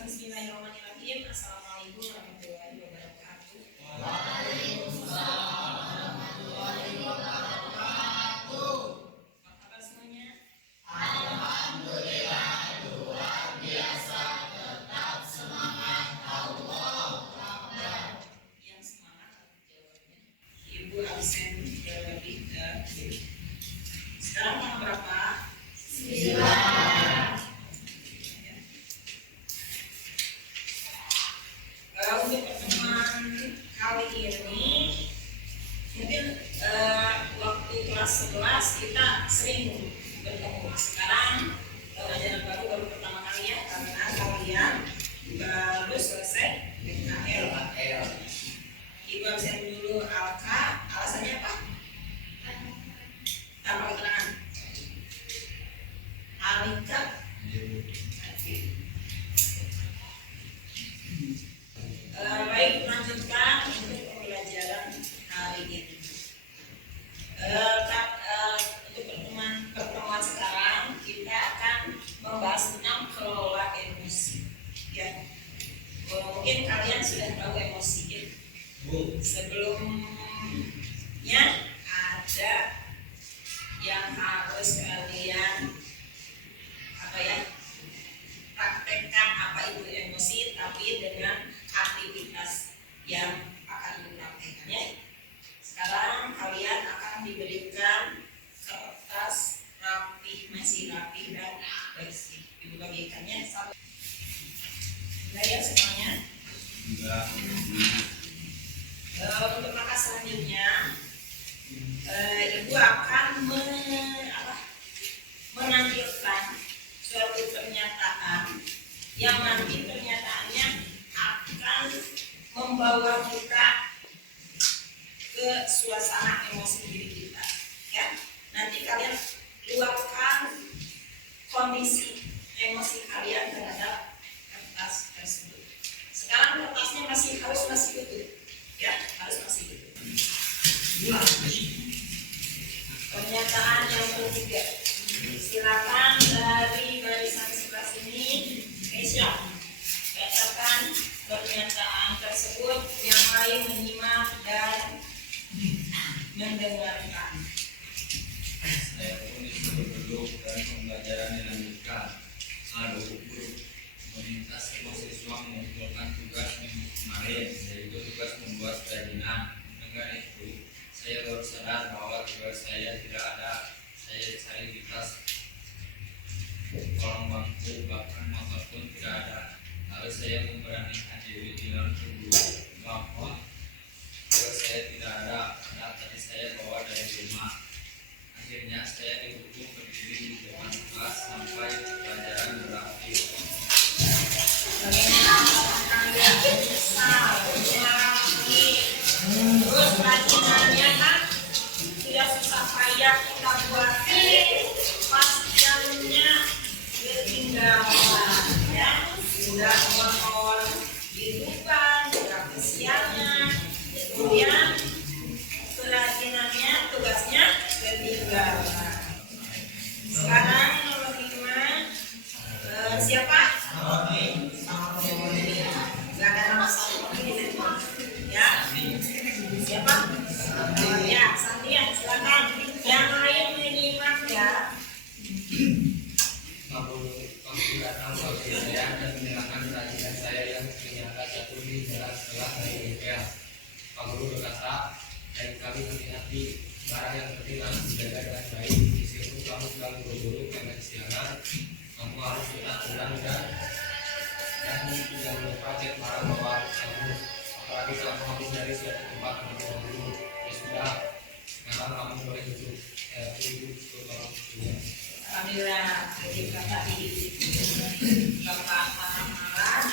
Bismillahirrahmanirrahim. Assalamualaikum warahmatullahi wabarakatuh. Waalaikumsalam warahmatullahi wabarakatuh. Apa kabar semuanya? Alhamdulillah luar biasa, tetap semangat, Allah Akbar. Yang semangat jawabnya. Ibu absen lebih ke sekarang tanggal berapa? 9. Untuk pertemuan kali ini mungkin waktu kelas 11 kita sering bertemu. Sekarang pelajaran baru pertama kali ya, karena kalian baru selesai PKL. Ibu absen dulu Alka, alasannya apa? Tanpa keterangan. Alika. Baik, lanjutkan untuk pembelajaran hari ini. Untuk pertemuan sekarang kita akan membahas tentang kelola emosi. Ya, mungkin kalian sudah tahu emosi. Ya. Sebelumnya ada yang harus kalian praktekkan apa itu emosi, tapi dengan aktivitas yang akan dipraktekkan ya. Sekarang kalian akan diberikan kertas masih rapi dan bersih. Ibu bagikannya satu. Sudah ya semuanya? Untuk langkah selanjutnya, ibu akan menampilkan suatu pernyataan yang nanti pernyataannya akan membawa kita ke suasana emosi diri kita ya. Nanti kalian luapkan kondisi emosi kalian terhadap kertas tersebut. Sekarang kertasnya masih utuh ya, harus masih utuh. Pernyataan yang ketiga, silakan dari barisan sebelah sini Aisyah bacakan pernyataan tersebut, yang lain menyimak dan mendengarkan. Saya pun disuruh duduk dan pembelajaran dilanjutkan. Lalu guru meminta semua siswa mengumpulkan tugas minggu kemarin, yaitu tugas membuat kerajinan. Dengan itu, saya baru sadar bahwa tugas saya tidak ada. Saya cari di tas, kolong bangku, bahkan motor pun tidak ada. Lalu saya memberanikan diri bilang ke guru bahwa tugas saya tidak ada, karena tadi saya bawa dari rumah. Akhirnya saya dihukum berdiri di depan kelas sampai pelajaran berakhir. Kalian bisa lagi, terus rajinannya kan tidak susah payah kita buat, pas jamnya ketinggalan ya, sudah mohon dibuka, sudah kesiangan, kemudian kerajinannya, tugasnya ketinggalan. Sekarang nomor 5, siapa? Gak ada nama satu ya. Siapa? Ya, Sandian, silakan. Yang lain menyimak ya. Kamu datang ke saya dan menyerahkan kerajinan saya yang ternyata jatuh di jalan setelah dari bengkel. Pak Guru berkata, lain kali hati-hati, barang yang tertinggal dijaga dengan baik. Meskipun kamu sedang buru-buru karena kesiangan, kamu harus tetap tenang dan tidak lupa cek barang bawaan kamu. Apalagi kamu habis dari suatu tempat menuju dulu. Ya sudah, sekarang kamu boleh duduk. Duduk ke kolong juga. Alhamdulillah, ketika tadi Bapak marah-marah,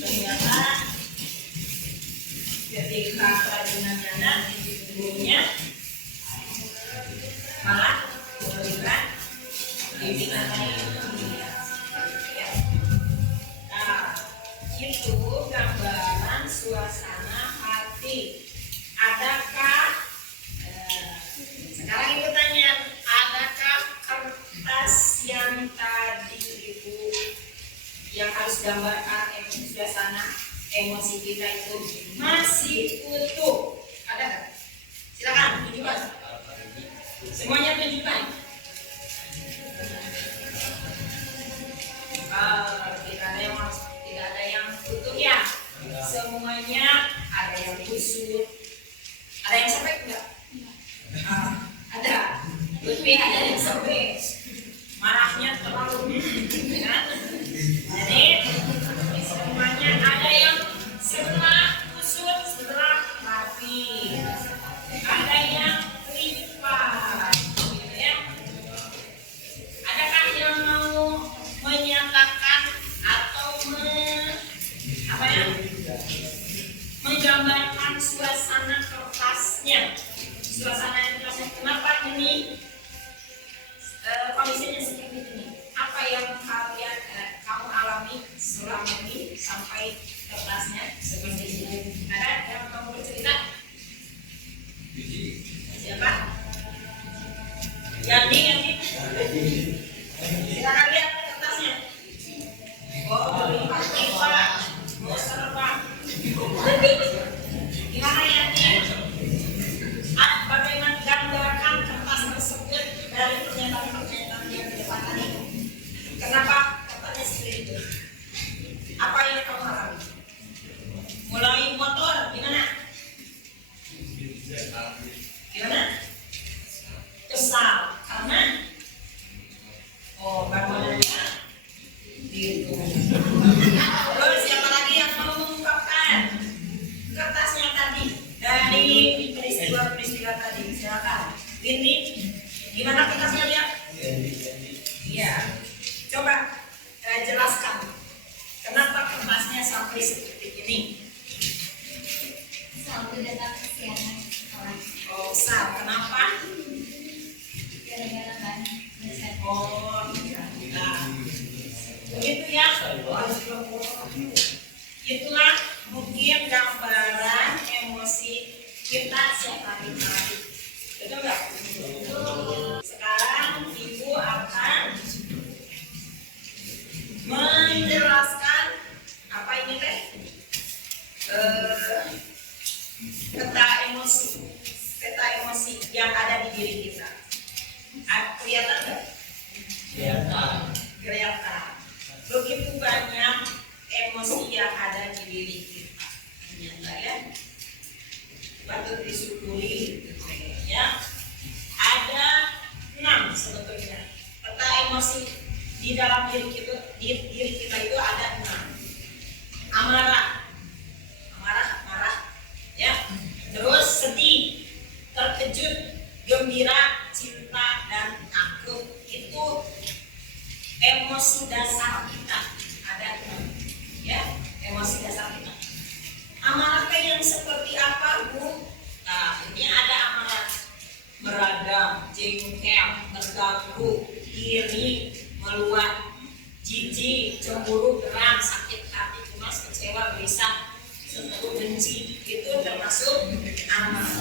ternyata ketika kerajinan anak ibunya malah memberikan bimbingan lain. Nah, itu gambaran suasana hati. Adakah sekarang ibu tanya, adakah kertas yang tadi ibu yang harus gambarkan suasana emosi kita itu masih utuh. Ada nggak? Silakan tunjukkan. Semuanya tunjukkan. Tidak ada yang utuh ya. Semuanya ada yang kusut. Ada yang sobek enggak? Ada. Tapi ada yang sobek. Marahnya terlalu. Ya. Jadi semuanya ada yang sebelah kusut, sebelah rapi. Ada yang lipat. Gitu ya. Adakah yang mau menyatakan atau menggambarkan suasana kertasnya? Suasana kertasnya, kenapa ini kondisinya seperti ini? Apa yang kalian kamu alami selama ini sampai kertasnya seperti ini? Ada yang kamu bercerita? Siapa? Yandi. Silakan lihat kertasnya. Oh, Pak. Oh, serba. Gimana Yandi? Bagaimana gambarkan kertas tersebut dari pernyataan yang di depan tadi? Kenapa kertasnya seperti itu? Apa yang kamu alami? Mulai motor, gimana? Kesal, karena bangunannya gitu. Terus siapa lagi yang mau mengungkapkan kertasnya tadi dari peristiwa tadi? Silakan. Ini gimana kertasnya lihat? Iya. Coba jelaskan kenapa kertasnya sampai seperti ini. Selalu datang kesiangan sekolah. Oh, Sal, kenapa? Gara-gara banyak dosen. Oh, iya. Nah, begitu ya. Itulah mungkin gambaran emosi kita setiap hari. Betul nggak? Sekarang Ibu akan menjelaskan apa ini teh? Peta emosi yang ada di diri kita. Kelihatan nggak? Kelihatan. Begitu banyak emosi yang ada di diri kita. Ternyata ya, patut disyukuri. Ya, ada 6 sebetulnya. Peta emosi di dalam diri kita itu ada 6. Amarah, marah, ya. Terus sedih, terkejut, gembira, cinta, dan takut. Itu emosi dasar kita. Ada 6, ya, emosi dasar kita. Amarah yang seperti apa, Bu? Nah, ini ada amarah meradang, jengkel, terganggu, iri, meluat, jijik, cemburu, geram, sakit hati, cemas, kecewa, gelisah, seteru, benci. Itu termasuk amarah.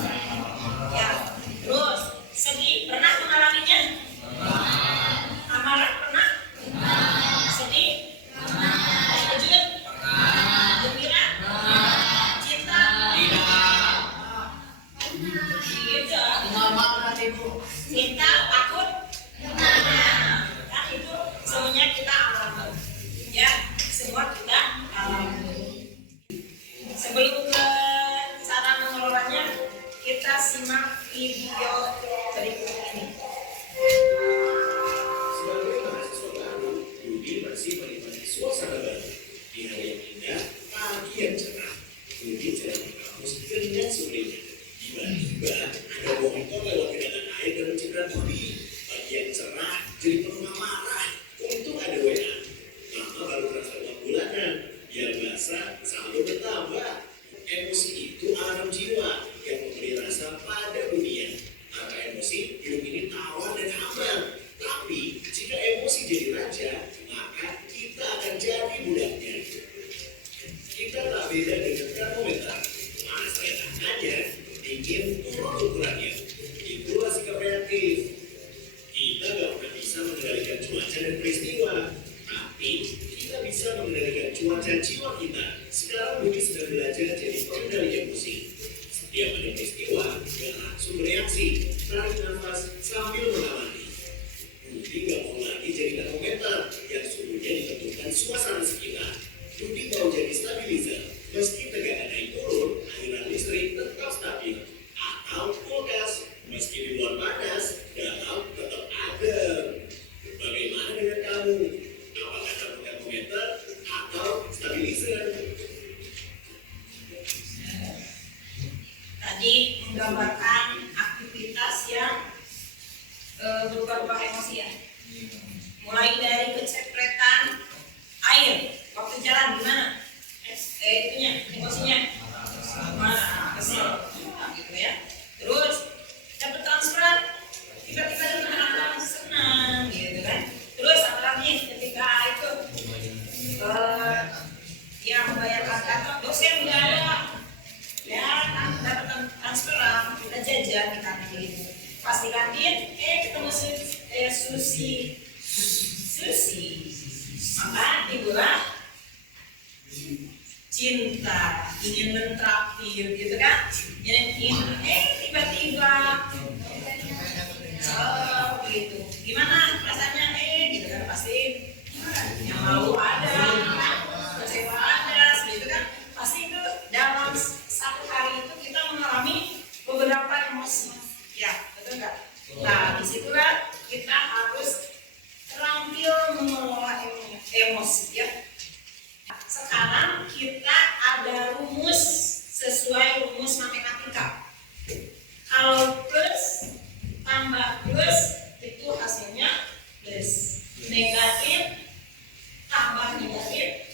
Ya, terus sedih, pernah mengalaminya? Amarah pernah? Sedih? Terkejut? Gembira? Cinta? Cinta, takut? Kan itu semuanya kita alami. Ya, semua kita alami. Sebelum ke cara mengelolanya, kita simak video berikut ini. Sebagai mahasiswa baru, Yudi masih menikmati suasana baru. Di hari yang indah, pagi yang cerah, Yudi jalan ke kampus dengan surinya. Tiba-tiba ada motor lewat genangan air dan mencibrat Yudi. Pagi yang cerah jadi penuh amarah. Untung ada WA. Mama baru transfer uang bulanan. Biar basah selalu bertambah. Emosi itu alam jiwa yang memberi rasa pada dunia. Maka emosi hidup ini tawar dan hambar. Tapi jika emosi jadi raja, maka kita akan jadi budaknya. Kita tak beda dengan termometer. Panas tangannya, dingin turun ukurannya. Itulah sikap reaktif. Kita gak pernah bisa mengendalikan cuaca dan peristiwa, tapi kita kita bisa mengendalikan cuaca jiwa kita. Sekarang Budi sudah belajar jadi pengendali emosi. Setiap ada peristiwa, dia langsung bereaksi, tarik nafas sambil mengamati. Budi gak mau lagi jadi termometer yang suhunya ditentukan suasana sekitar. Budi mau jadi stabilizer. Meski tegangan naik turun, aliran listrik tetap stabil. Atau kulkas, meski di luar panas, dalam tetap adem. Bagaimana dengan kamu? Apakah kamu termometer atau stabilizer? Tadi menggambarkan aktivitas yang berubah-ubah emosi ya. Mulai dari kecepretan air waktu jalan gimana? Itunya emosinya marah, kesel, gitu ya. Terus dapat transfer, tiba-tiba senang, gitu kan. Terus apa lagi ketika itu yang membayarkan kantor dosen udah ada, ya dapat transferan, kita jajan di kantin. Pas di kantin, ketemu Susi, maka timbullah cinta, ingin mentraktir gitu kan. Tiba-tiba gitu. Gimana rasanya gitu kan, pasti yang malu ada, kecewa ada, gitu kan. Pasti itu dalam satu hari itu kita mengalami beberapa emosi. Ya, betul nggak? Nah, disitulah kita harus terampil mengelola emosi ya. Sekarang kita ada rumus sesuai rumus matematika. Kalau plus tambah plus itu hasilnya plus. Negatif tambah negatif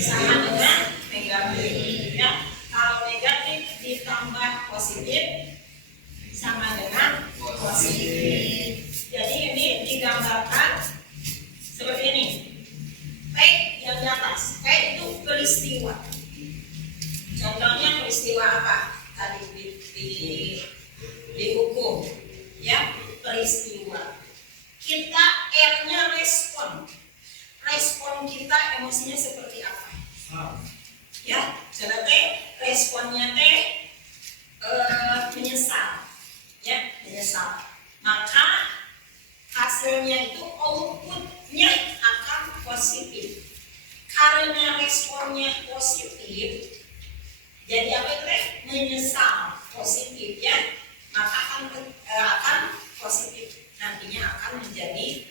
sama dengan negatif ya. Kalau negatif ditambah positif sama dengan positif. Jadi ini digambarkan seperti ini. P yang di atas, P itu peristiwa. Contohnya peristiwa apa? Tadi di hukum, ya peristiwa. Kita R-nya respon. Respon kita emosinya seperti apa? Ya, coba T, responnya T menyesal, ya menyesal. Maka hasilnya itu outputnya akan positif. Karena responnya positif, jadi apa itu menyesal positif ya, maka akan positif. Nantinya akan menjadi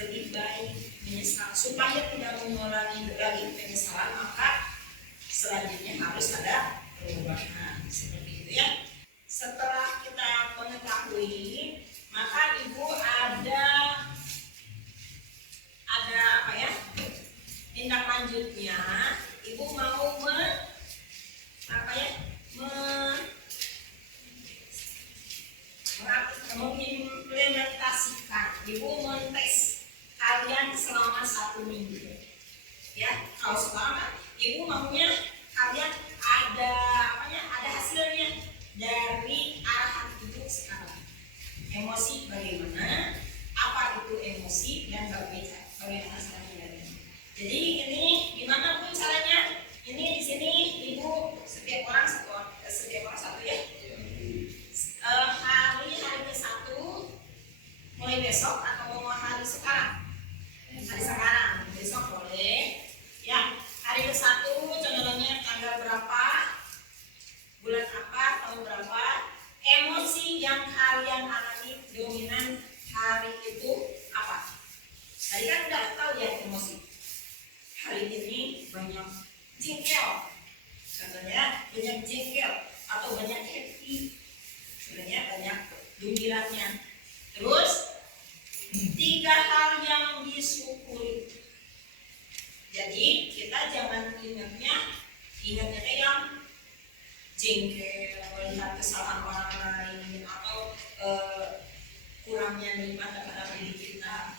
lebih baik menyesal. Supaya tidak mengulangi lagi penyesalan, maka selanjutnya harus ada perubahan seperti itu ya. Setelah kita mengetahui, maka ibu ada apa ya, tindak lanjutnya. Ibu mau mengimplementasikan. Ibu mentes kalian selama 1 minggu. Ya, kalau selama ibu maunya kalian ada hasilnya dari arahan ibu sekarang. Emosi bagaimana? Apa itu emosi dan bagaimana cara mengendalinya? Jadi ini gimana pun caranya? Ini di sini ibu setiap orang satu ya. Hari ke-1 mulai besok atau mau hari sekarang? Hari sekarang, besok boleh. Ya, hari ke-1 contohnya tanggal berapa? Bulan apa? Tahun berapa? Emosi yang kalian alami dominan hari itu apa? Tadi kan udah tahu ya emosi. Hari ini banyak jengkel, contohnya banyak jengkel atau banyak happy, sebenarnya banyak gembiranya. Terus 3 hal yang disyukuri. Jadi kita jangan ingatnya yang jengkel, melihat kesalahan orang lain atau kurangnya daripada pada diri kita.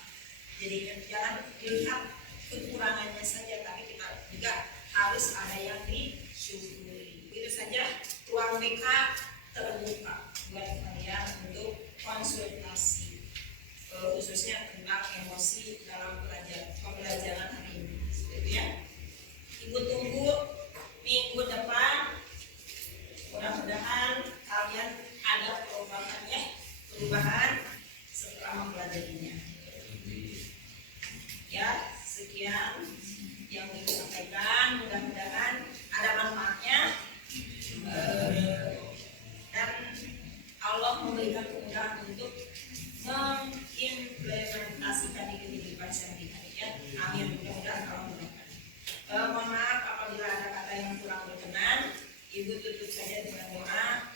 Jadi jangan lihat kekurangannya saja, tapi kita juga harus ada yang disyukuri. Itu saja ruang BK terbuka buat kalian untuk konsultasi, khususnya tentang emosi dalam pembelajaran perubahan setelah mempelajarinya. Ya, sekian yang ingin sampaikan. Mudah-mudahan ada manfaatnya dan Allah memberikan kemudahan untuk mengimplementasikan di kehidupan sehari-hari. Ya, amin. Mudah-mudahan Allah mudahkan. Mohon maaf apabila ada kata yang kurang berkenan. Ibu tutup saja dengan doa.